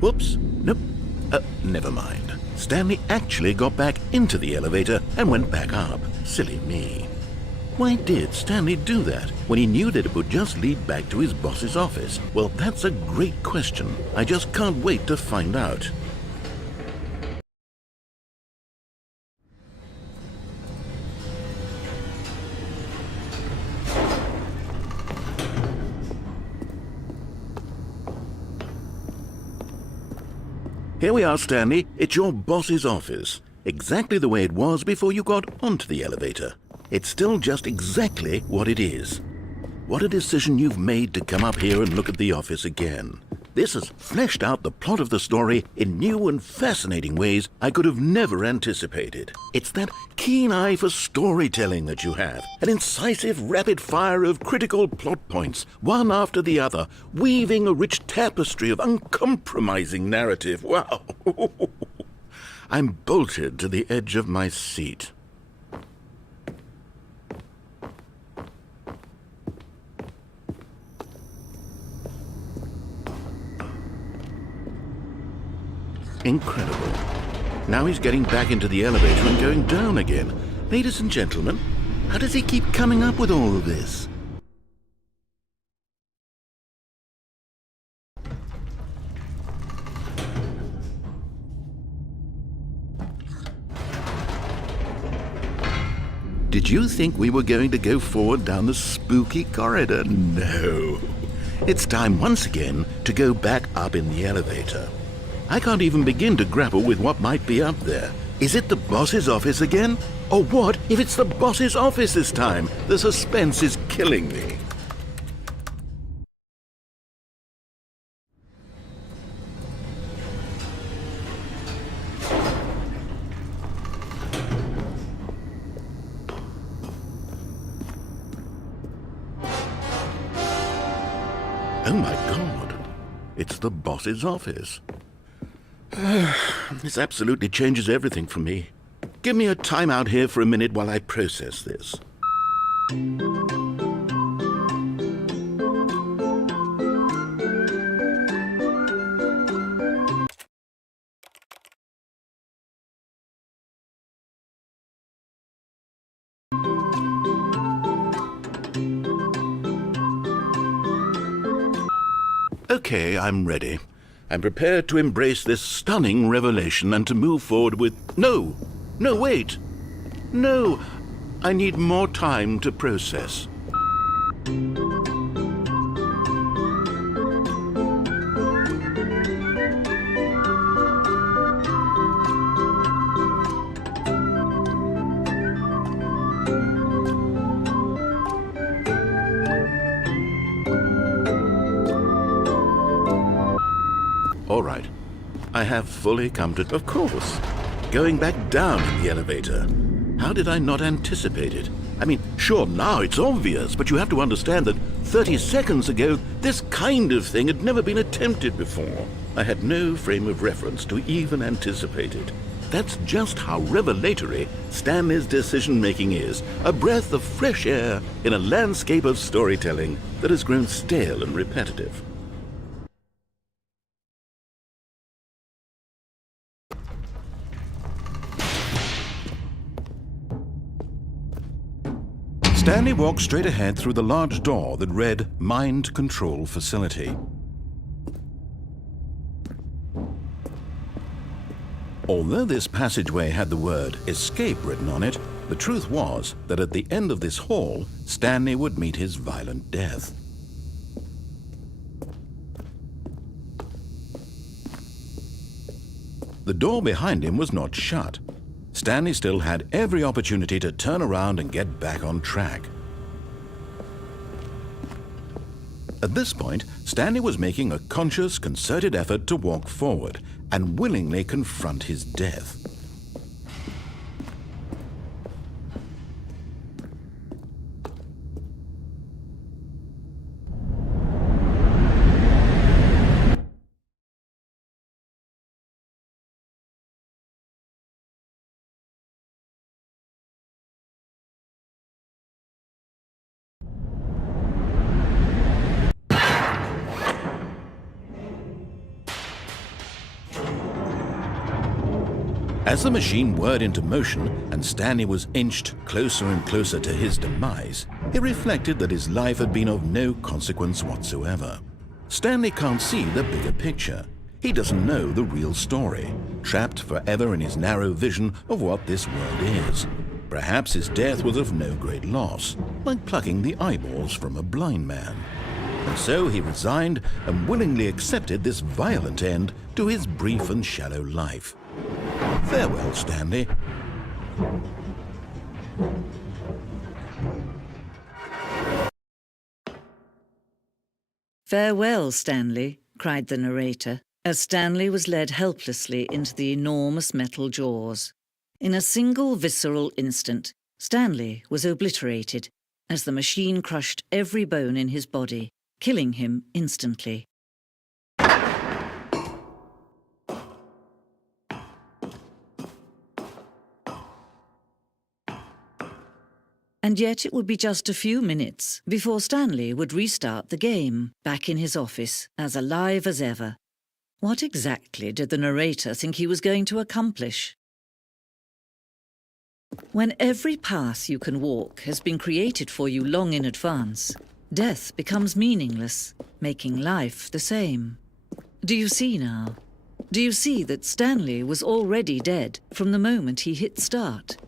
Whoops. Nope. Never mind. Stanley actually got back into the elevator and went back up. Silly me. Why did Stanley do that when he knew that it would just lead back to his boss's office? Well, that's a great question. I just can't wait to find out. Here we are, Stanley. It's your boss's office. Exactly the way it was before you got onto the elevator. It's still just exactly what it is. What a decision you've made to come up here and look at the office again. This has fleshed out the plot of the story in new and fascinating ways I could have never anticipated. It's that keen eye for storytelling that you have, an incisive rapid fire of critical plot points, one after the other, weaving a rich tapestry of uncompromising narrative. Wow! I'm bolted to the edge of my seat. Incredible. Now he's getting back into the elevator and going down again. Ladies and gentlemen, how does he keep coming up with all of this? Did you think we were going to go forward down the spooky corridor? No. It's time once again to go back up in the elevator. I can't even begin to grapple with what might be up there. Is it the boss's office again? Or what if it's the boss's office this time? The suspense is killing me. Oh my God, it's the boss's office. This absolutely changes everything for me. Give me a time out here for a minute while I process this. Okay, I'm ready. I'm prepared to embrace this stunning revelation and to move forward with... No, wait. No, I need more time to process. All right. I have fully come to... Of course. Going back down in the elevator. How did I not anticipate it? I mean, sure, now it's obvious, but you have to understand that 30 seconds ago, this kind of thing had never been attempted before. I had no frame of reference to even anticipate it. That's just how revelatory Stanley's decision-making is. A breath of fresh air in a landscape of storytelling that has grown stale and repetitive. Stanley walked straight ahead through the large door that read Mind Control Facility. Although this passageway had the word Escape written on it, the truth was that at the end of this hall, Stanley would meet his violent death. The door behind him was not shut. Stanley still had every opportunity to turn around and get back on track. At this point, Stanley was making a conscious, concerted effort to walk forward and willingly confront his death. As the machine whirred into motion and Stanley was inched closer and closer to his demise, he reflected that his life had been of no consequence whatsoever. Stanley can't see the bigger picture. He doesn't know the real story, trapped forever in his narrow vision of what this world is. Perhaps his death was of no great loss, like plucking the eyeballs from a blind man. And so he resigned and willingly accepted this violent end to his brief and shallow life. Farewell, Stanley. "Farewell, Stanley," cried the narrator, as Stanley was led helplessly into the enormous metal jaws. In a single visceral instant, Stanley was obliterated as the machine crushed every bone in his body, killing him instantly. And yet it would be just a few minutes before Stanley would restart the game, back in his office, as alive as ever. What exactly did the narrator think he was going to accomplish? When every path you can walk has been created for you long in advance, death becomes meaningless, making life the same. Do you see now? Do you see that Stanley was already dead from the moment he hit start?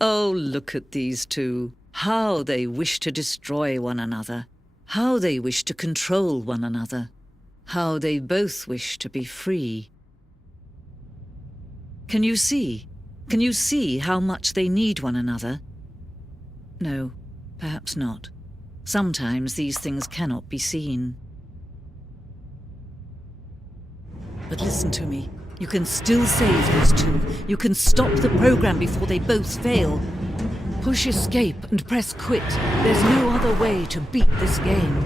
Oh, look at these two. How they wish to destroy one another. How they wish to control one another. How they both wish to be free. Can you see? Can you see how much they need one another? No, perhaps not. Sometimes these things cannot be seen. But listen to me. You can still save these two. You can stop the program before they both fail. Push escape and press quit. There's no other way to beat this game.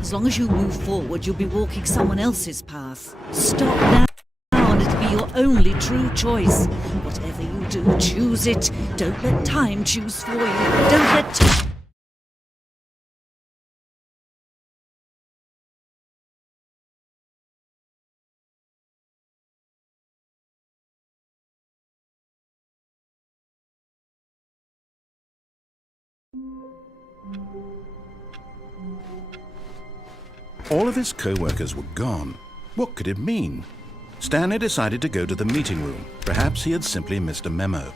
As long as you move forward, you'll be walking someone else's path. Stop now and it'll be your only true choice. Whatever you do, choose it. Don't let time choose for you. Don't let time... All of his co-workers were gone. What could it mean? Stanley decided to go to the meeting room. Perhaps he had simply missed a memo.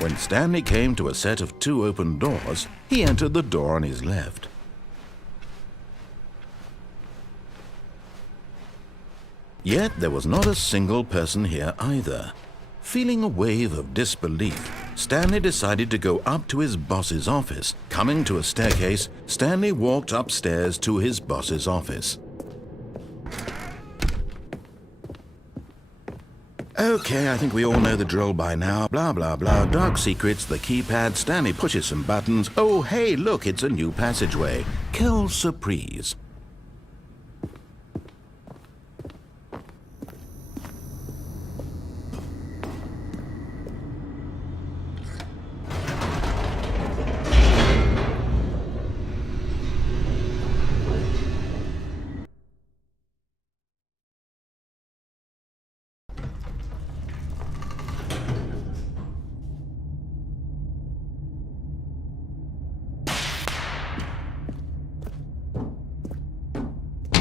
When Stanley came to a set of 2 open doors, he entered the door on his left. Yet there was not a single person here either. Feeling a wave of disbelief, Stanley decided to go up to his boss's office. Coming to a staircase, Stanley walked upstairs to his boss's office. Okay, I think we all know the drill by now. Blah, blah, blah. Dark secrets, the keypad. Stanley pushes some buttons. Oh, hey, look, it's a new passageway. Quelle surprise.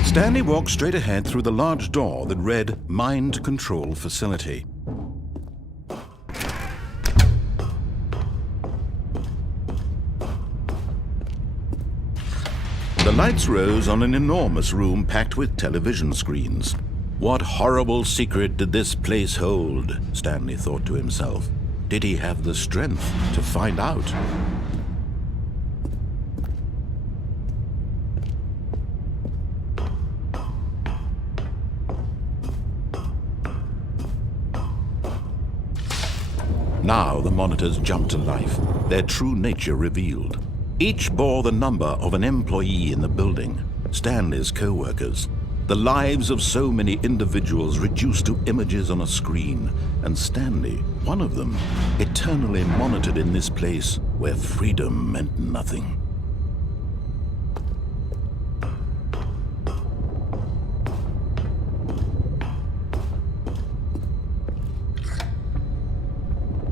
Stanley walked straight ahead through the large door that read Mind Control Facility. The lights rose on an enormous room packed with television screens. What horrible secret did this place hold? Stanley thought to himself. Did he have the strength to find out? Now the monitors jumped to life, their true nature revealed. Each bore the number of an employee in the building, Stanley's co-workers. The lives of so many individuals reduced to images on a screen, and Stanley, one of them, eternally monitored in this place where freedom meant nothing.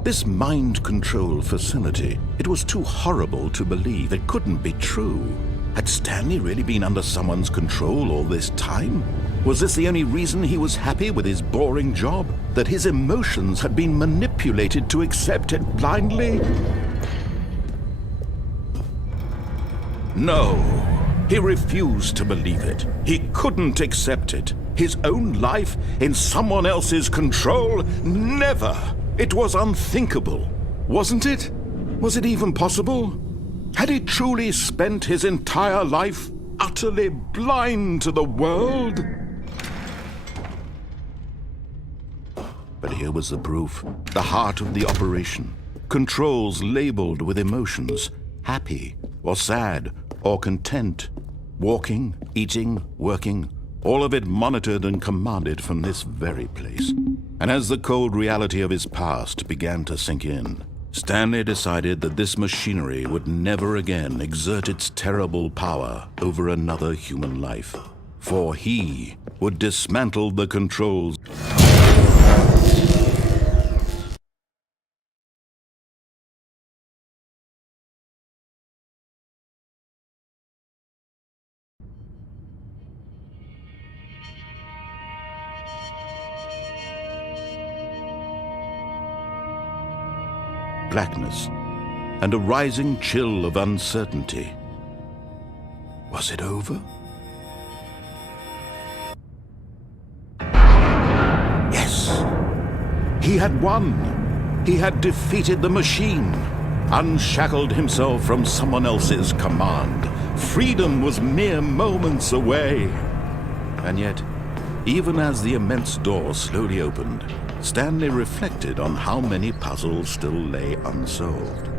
This mind control facility, it was too horrible to believe. It couldn't be true. Had Stanley really been under someone's control all this time? Was this the only reason he was happy with his boring job? That his emotions had been manipulated to accept it blindly? No, he refused to believe it. He couldn't accept it. His own life in someone else's control? Never! It was unthinkable, wasn't it? Was it even possible? Had he truly spent his entire life utterly blind to the world? But here was the proof, the heart of the operation. Controls labeled with emotions, happy or sad or content, walking, eating, working, all of it monitored and commanded from this very place. And as the cold reality of his past began to sink in, Stanley decided that this machinery would never again exert its terrible power over another human life, for he would dismantle the controls. Blackness, and a rising chill of uncertainty. Was it over? Yes! He had won! He had defeated the machine, unshackled himself from someone else's command. Freedom was mere moments away. And yet, even as the immense door slowly opened, Stanley reflected on how many puzzles still lay unsolved.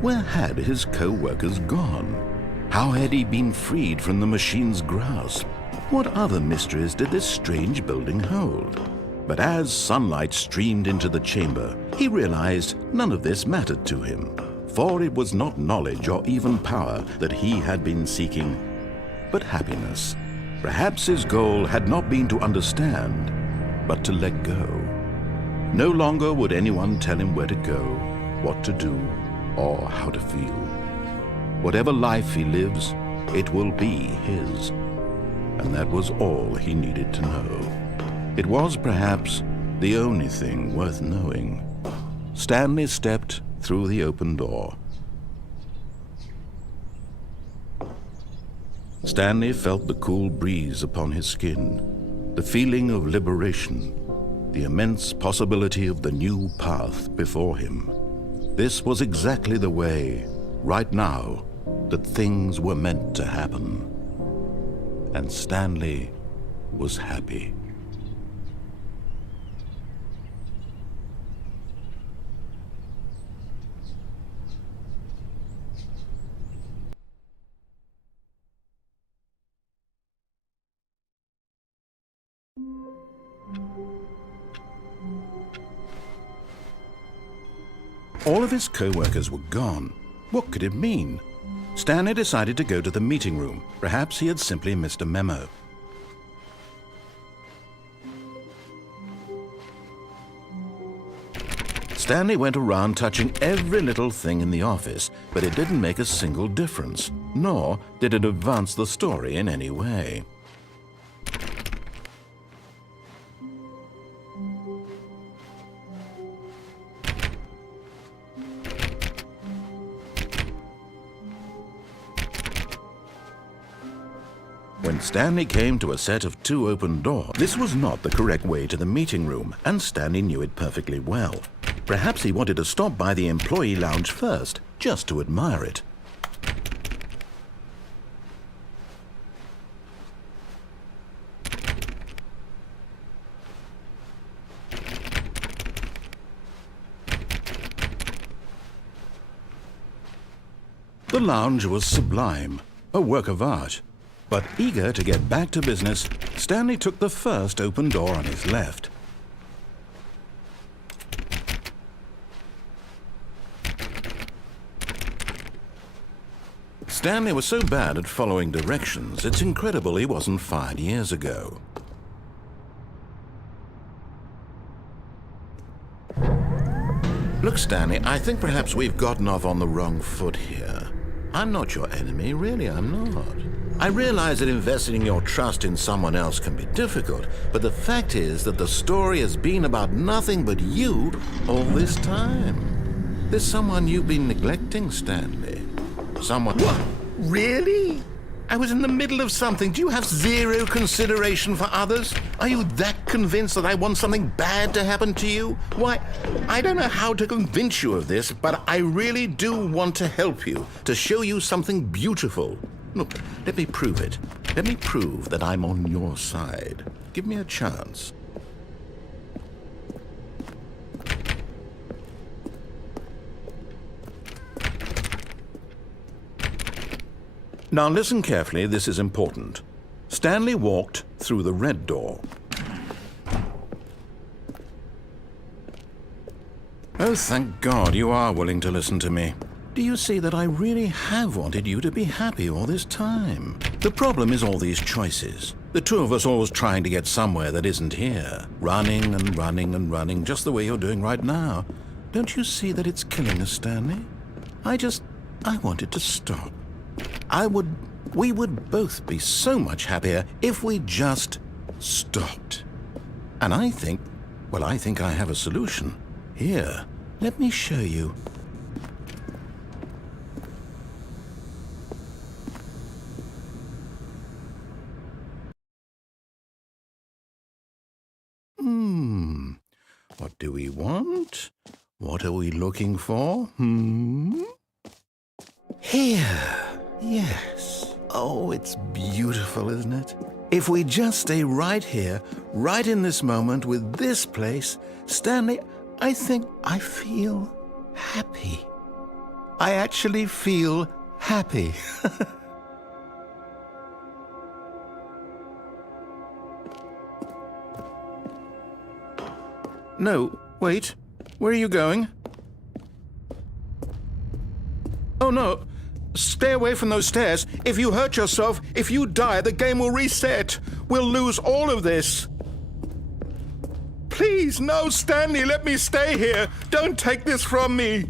Where had his co-workers gone? How had he been freed from the machine's grasp? What other mysteries did this strange building hold? But as sunlight streamed into the chamber, he realized none of this mattered to him, for it was not knowledge or even power that he had been seeking, but happiness. Perhaps his goal had not been to understand, but to let go. No longer would anyone tell him where to go, what to do, or how to feel. Whatever life he lives, it will be his. And that was all he needed to know. It was perhaps the only thing worth knowing. Stanley stepped through the open door. Stanley felt the cool breeze upon his skin, the feeling of liberation, the immense possibility of the new path before him. This was exactly the way, right now, that things were meant to happen. And Stanley was happy. All of his co-workers were gone. What could it mean? Stanley decided to go to the meeting room. Perhaps he had simply missed a memo. Stanley went around touching every little thing in the office, but it didn't make a single difference, nor did it advance the story in any way. When Stanley came to a set of 2 open doors, this was not the correct way to the meeting room, and Stanley knew it perfectly well. Perhaps he wanted to stop by the employee lounge first, just to admire it. The lounge was sublime, a work of art. But eager to get back to business, Stanley took the first open door on his left. Stanley was so bad at following directions, it's incredible he wasn't fired years ago. Look, Stanley, I think perhaps we've gotten off on the wrong foot here. I'm not your enemy, really, I'm not. I realize that investing your trust in someone else can be difficult, but the fact is that the story has been about nothing but you all this time. There's someone you've been neglecting, Stanley. Someone... What? Really? I was in the middle of something. Do you have zero consideration for others? Are you that convinced that I want something bad to happen to you? Why, I don't know how to convince you of this, but I really do want to help you, to show you something beautiful. Look, let me prove it. Let me prove that I'm on your side. Give me a chance. Now listen carefully, this is important. Stanley walked through the red door. Oh, thank God you are willing to listen to me. Do you see that I really have wanted you to be happy all this time? The problem is all these choices. The two of us always trying to get somewhere that isn't here. Running and running and running, just the way you're doing right now. Don't you see that it's killing us, Stanley? I wanted to stop. We would both be so much happier if we just stopped. And I think I have a solution. Here, let me show you. What do we want? What are we looking for? Here. Yes. Oh, it's beautiful, isn't it? If we just stay right here, right in this moment with this place, Stanley, I think I feel happy. I actually feel happy. No, wait. Where are you going? Oh, no. Stay away from those stairs. If you hurt yourself, if you die, the game will reset. We'll lose all of this. Please, no, Stanley, let me stay here. Don't take this from me.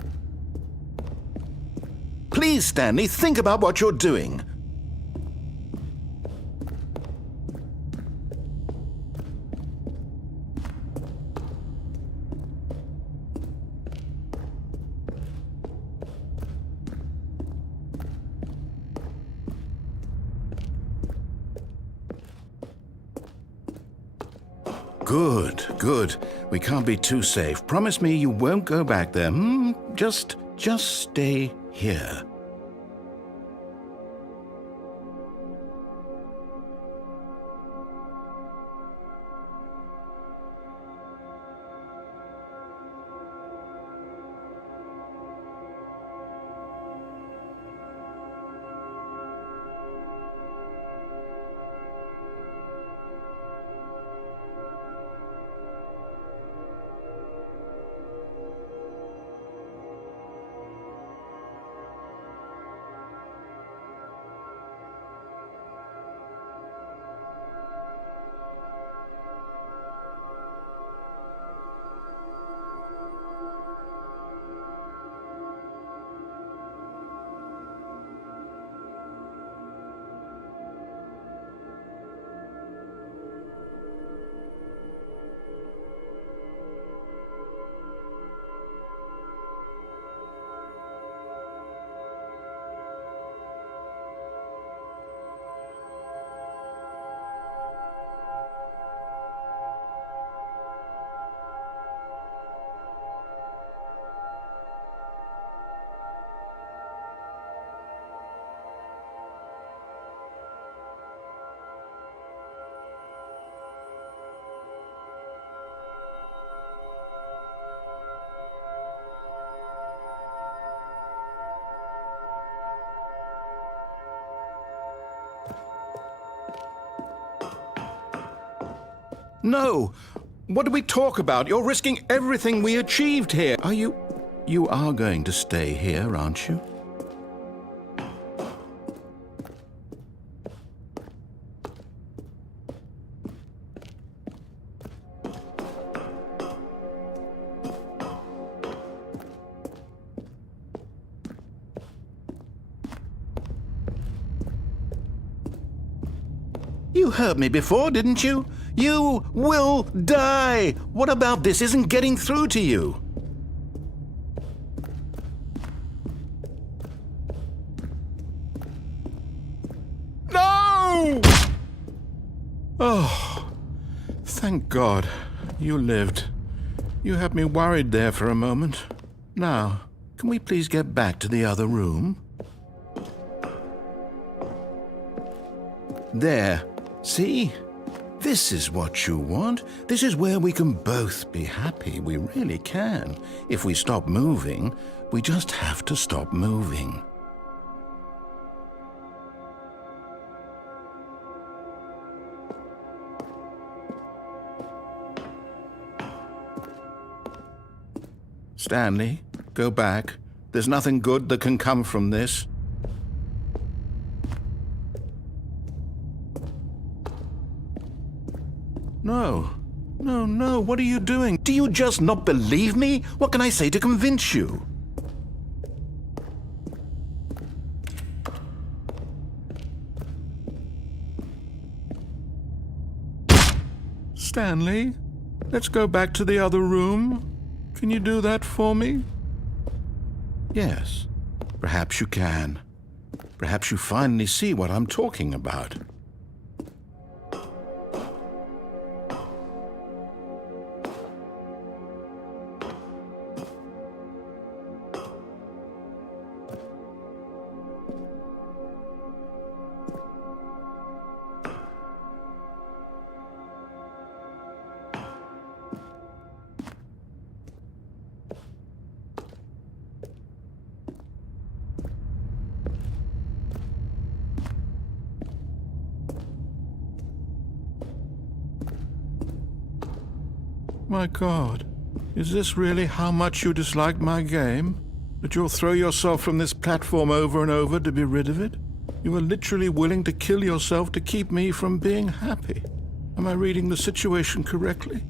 Please, Stanley, think about what you're doing. Good, good. We can't be too safe. Promise me you won't go back there. Just stay here. No! What do we talk about? You're risking everything we achieved here. Are you... You are going to stay here, aren't you? You heard me before, didn't you? You will die! What about this isn't getting through to you? No! Oh, thank God. You lived. You had me worried there for a moment. Now, can we please get back to the other room? There. See? This is what you want. This is where we can both be happy. We really can. If we stop moving, we just have to stop moving. Stanley, go back. There's nothing good that can come from this. No. No, no, what are you doing? Do you just not believe me? What can I say to convince you? Stanley, let's go back to the other room. Can you do that for me? Yes, perhaps you can. Perhaps you finally see what I'm talking about. My God, is this really how much you dislike my game? That you'll throw yourself from this platform over and over to be rid of it? You are literally willing to kill yourself to keep me from being happy. Am I reading the situation correctly?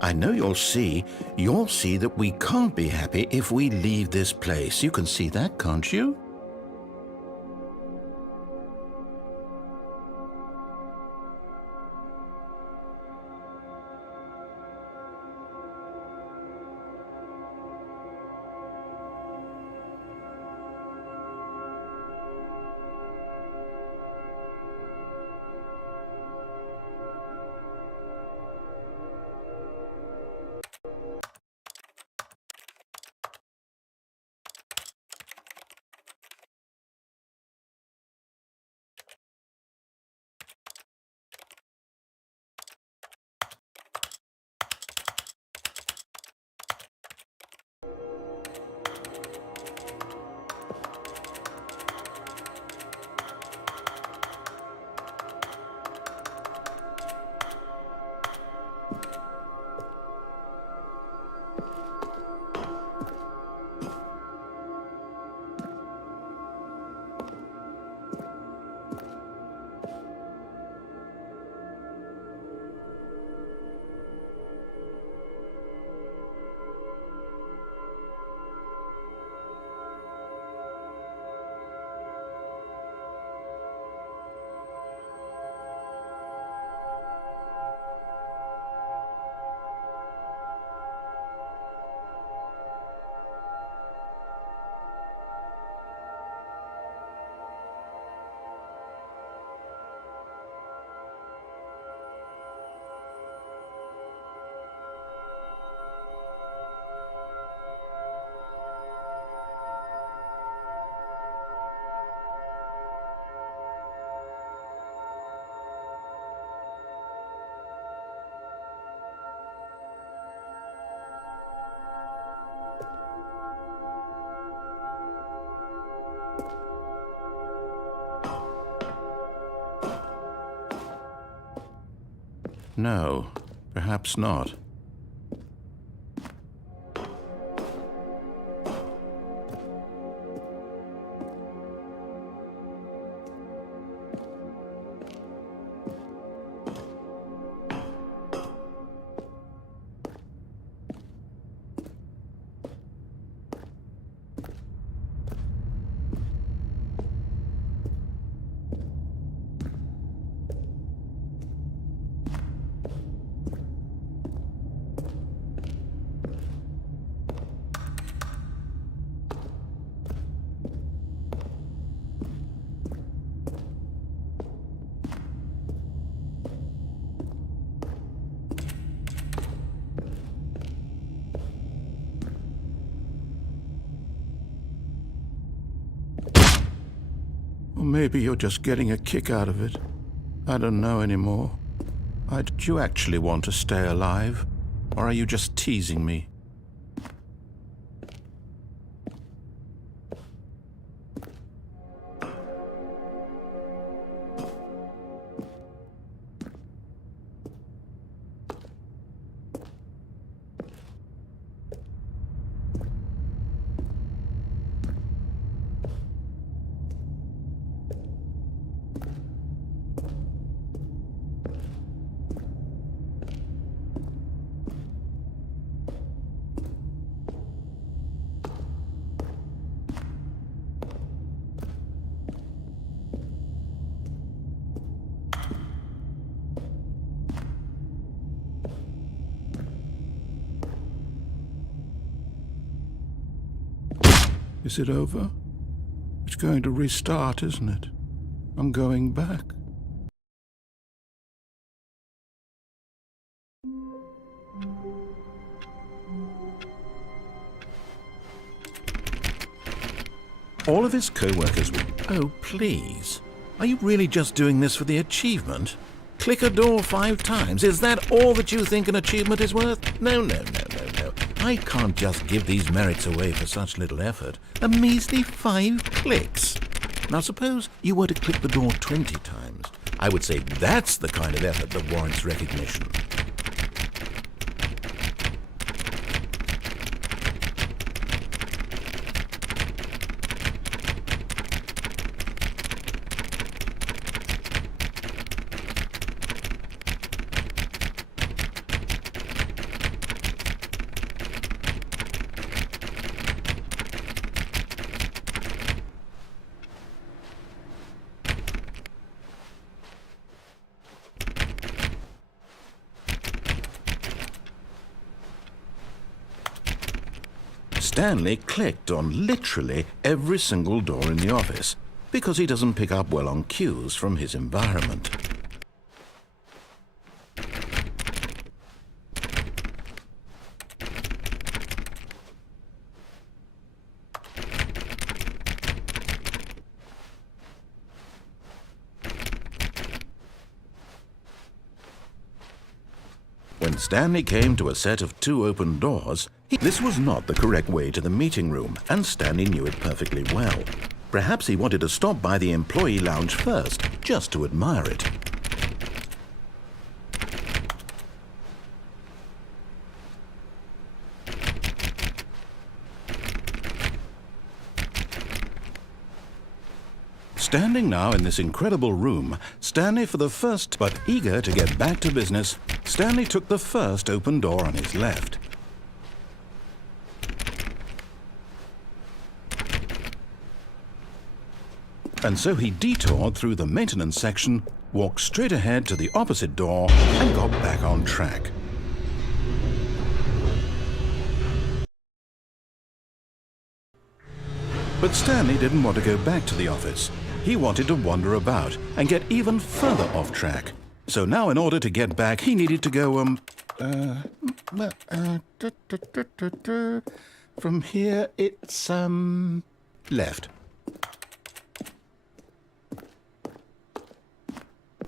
I know you'll see that we can't be happy if we leave this place. You can see that, can't you? No, perhaps not. Or maybe you're just getting a kick out of it. I don't know anymore. Do you actually want to stay alive? Or are you just teasing me? Is it over? It's going to restart, isn't it? I'm going back. All of his co-workers were... Oh, please. Are you really just doing this for the achievement? Click a door 5 times. Is that all that you think an achievement is worth? No, no, no, no, no. I can't just give these merits away for such little effort. A measly 5 clicks. Now suppose you were to click the door 20 times. I would say that's the kind of effort that warrants recognition. Stanley clicked on literally every single door in the office because he doesn't pick up well on cues from his environment. When Stanley came to a set of 2 open doors, this was not the correct way to the meeting room, and Stanley knew it perfectly well. Perhaps he wanted to stop by the employee lounge first, just to admire it. Standing now in this incredible room, Stanley but eager to get back to business, Stanley took the first open door on his left. And so he detoured through the maintenance section, walked straight ahead to the opposite door, and got back on track. But Stanley didn't want to go back to the office. He wanted to wander about and get even further off track. So now in order to get back, he needed to go, from here it's, left.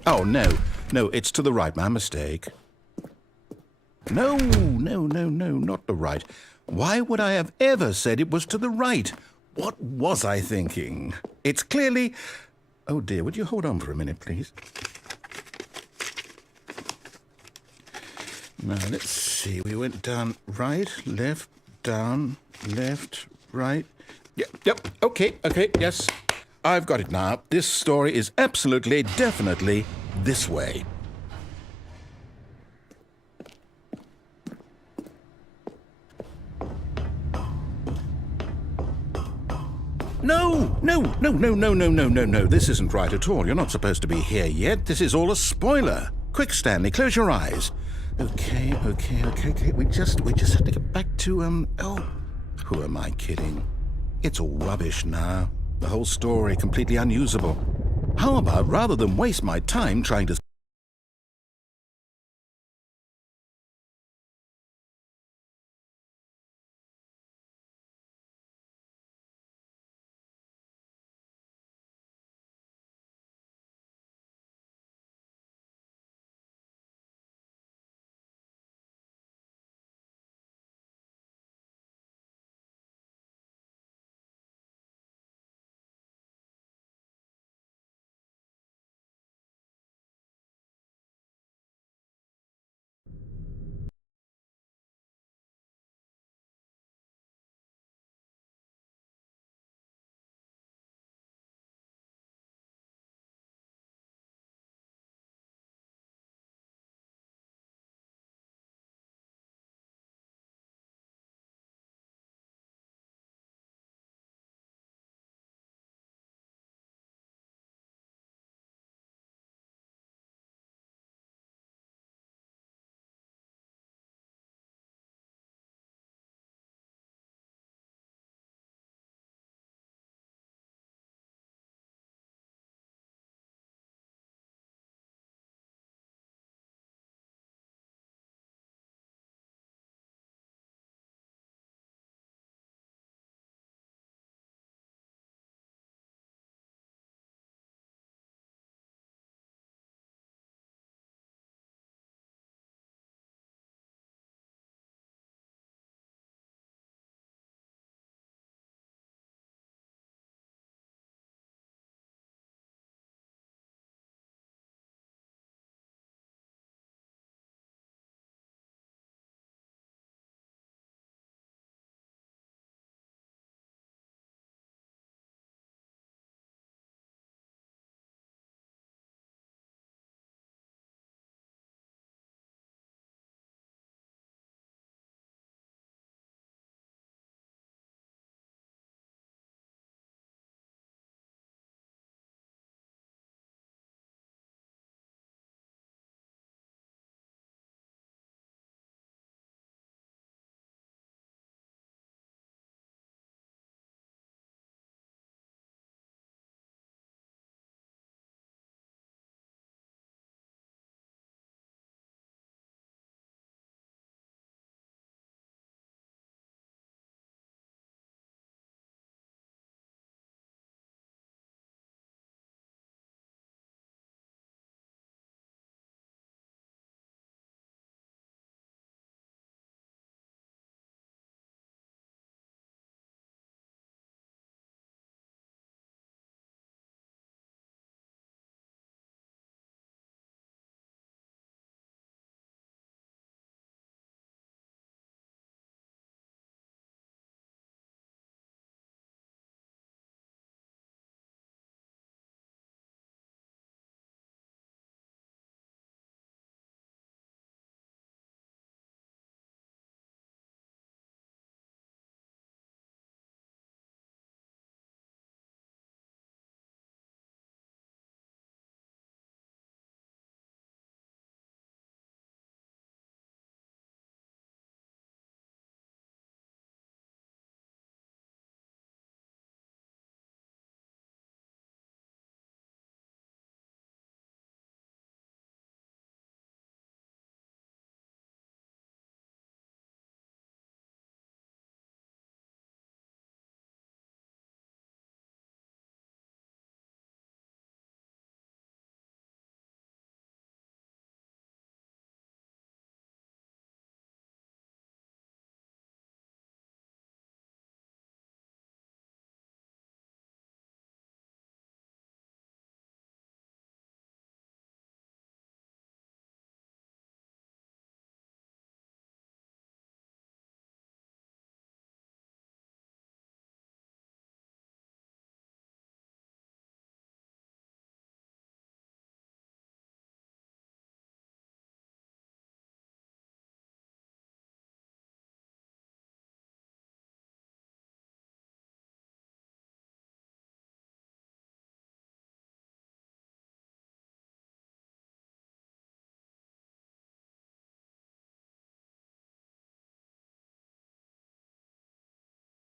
Oh, no, it's to the right, my mistake. No, not the right. Why would I have ever said it was to the right? What was I thinking? It's clearly... Oh dear, would you hold on for a minute, please? Now, let's see. We went down right, left, down, left, right. Yep, okay, yes. I've got it now. This story is absolutely, definitely this way. No. This isn't right at all. You're not supposed to be here yet. This is all a spoiler. Quick, Stanley, close your eyes. Okay. We just have to get back to, who am I kidding? It's all rubbish now. The whole story completely unusable. How about, rather than waste my time trying to